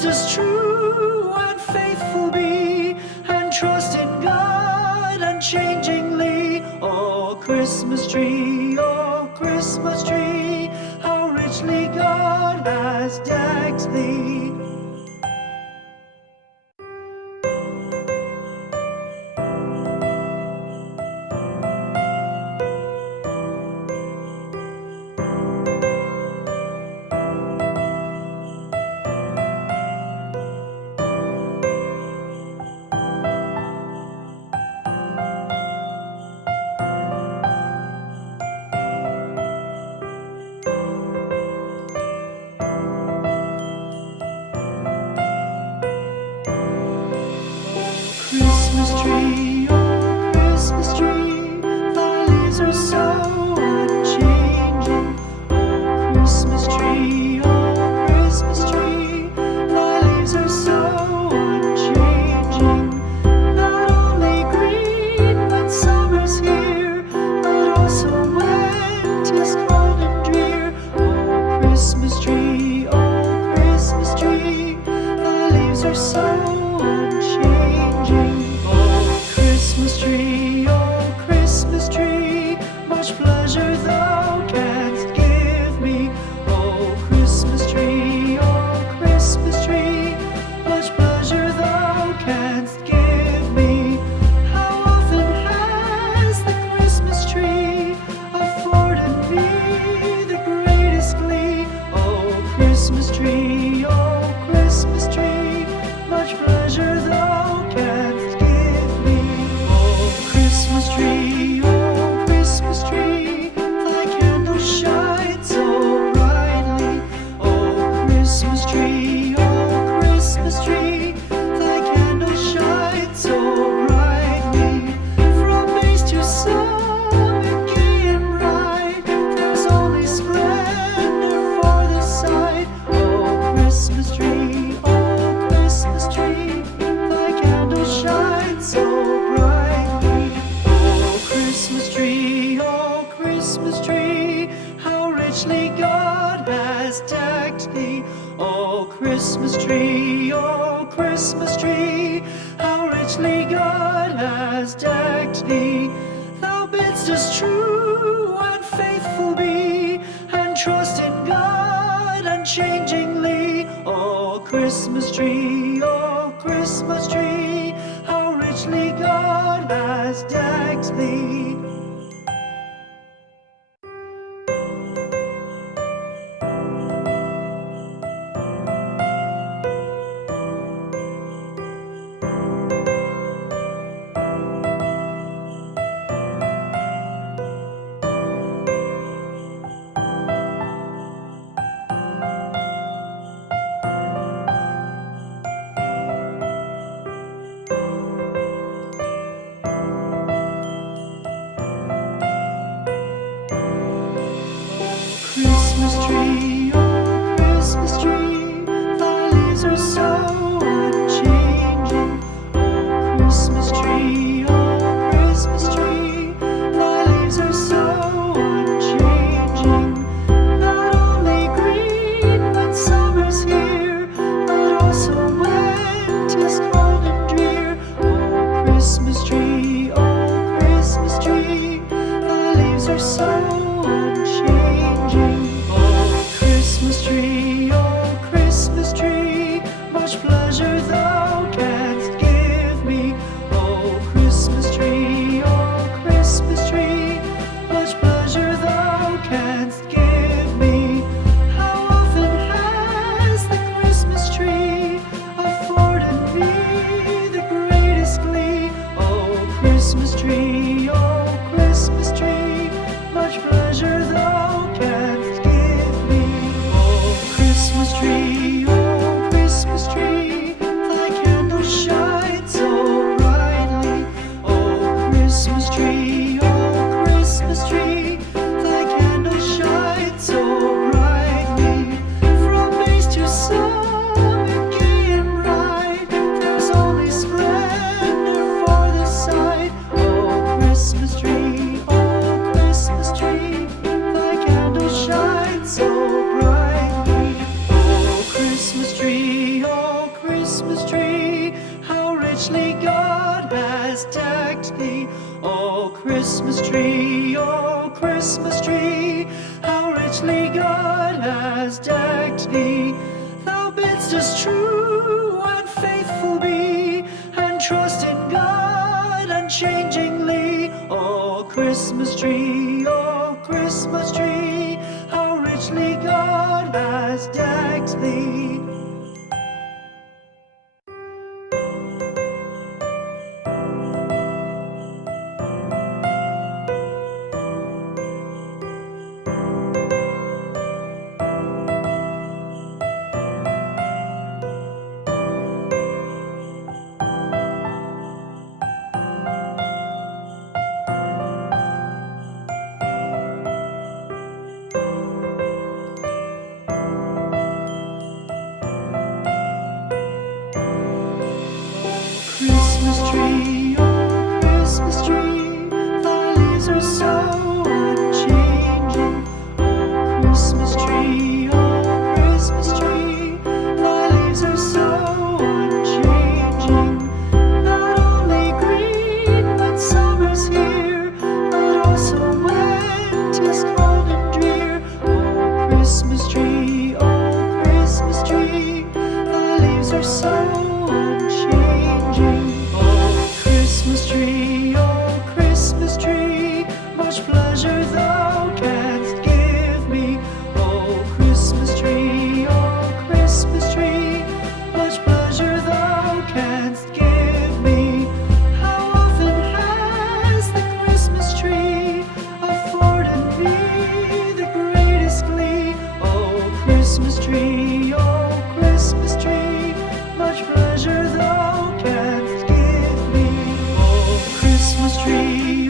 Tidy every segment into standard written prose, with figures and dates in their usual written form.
bidst us true and faithful be, and trust in God unchangingly. Oh Christmas tree, how richly God has decked thee. Christmas tree, oh Christmas tree, thy leaves are so unchanging. Oh Christmas tree, thy leaves are so unchanging. Not only green when summer's here, but also when 'tis cold and drear. Oh Christmas tree, thy leaves are so unchanging. Christmas tree, much pleasure thou canst give me. Oh Christmas tree, much pleasure thou canst give me. How often has the Christmas tree afforded me the greatest glee? Oh Christmas tree, much pleasure thou canst give me. Oh Christmas tree, thy candles shine so brightly. Oh Christmas tree, thy candles shine so brightly. From base to summit, gay and bright, there's only splendor for the sight. Oh Christmas tree, thy candles shine so brightly. Oh Christmas tree, how richly God has decked thee. Oh Christmas tree, how richly God has decked thee. Thou bidst us true and faithful be, and trust in God unchangingly. Oh Christmas tree, how richly God has decked thee. Christmas tree, thy leaves are so unchanging. Oh Christmas tree, thy leaves are so unchanging. Not only green when summer's here, but also when 'tis cold and drear. Oh Christmas tree, thy leaves are so unchanging. Oh richly God has decked thee. Thou bidst us true and faithful be, and trust in God unchangingly. O Christmas tree, how richly God has decked thee. Christmas tree, oh Christmas tree, thy leaves are so unchanging. Oh Christmas tree, thy leaves are so unchanging. Not only green when summer's here, but also when 'tis cold and drear. Oh Christmas tree, thy leaves are so unchanging. Christmas tree, much pleasure thou canst give me. Oh Christmas tree, much pleasure thou canst give me. How often has the Christmas tree afforded me the greatest glee? Oh Christmas tree, much pleasure thou canst give me. Oh Christmas tree,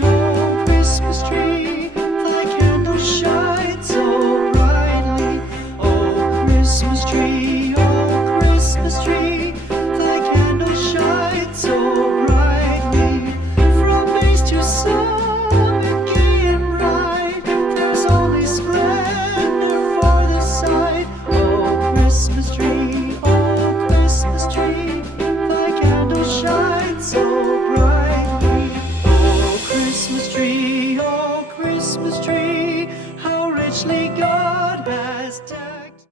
thy candles shine so brightly. Oh Christmas tree, thy candles shine so brightly. From base to summit, gay and bright, there's only splendor for the sight. Oh Christmas tree, thy candles shine so brightly. Oh Christmas tree, how richly God